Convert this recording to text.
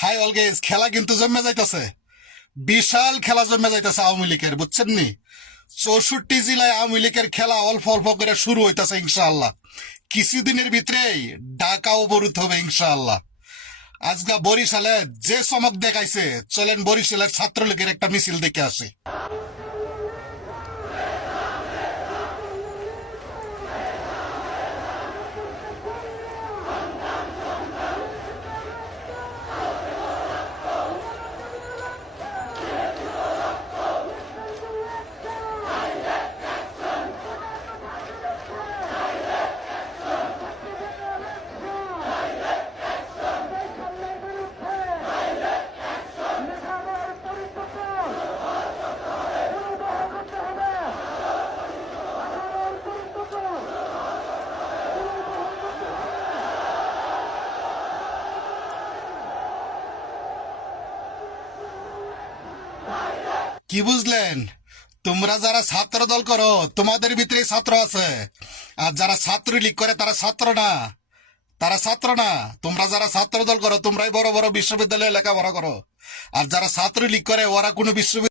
High অলগেজ খেলা কিন্তু জমে যাইতেছে, বিশাল খেলা জমে যাইতেছে আওয়ামী লীগের, বুঝছেন নি? 64 জেলায় আওয়ামী লীগের খেলা অল্প অল্প করে শুরু হইতেছে ইনশাআল্লাহ। কিছুদিনের ভিতরেই ঢাকা অবরোধ হবে ইনশাআল্লাহ। আজকে বরিশালে যে চমক দেখাইছে, চলেন বরিশালের ছাত্রলীগের একটা মিছিল দেখে আসি। কি বুঝলেন? তোমরা যারা ছাত্র দল করো, তোমাদের ভিতরে ছাত্র আছে। আর যারা ছাত্রলীগ করে তারা ছাত্র না, তারা ছাত্র না। তোমরা যারা ছাত্র দল করো তোমরাই বড় বড় বিশ্ববিদ্যালয়ে লেখাপড়া করো। আর যারা ছাত্রলীগ করে ওরা কোনো বিশ্ববিদ্যালয়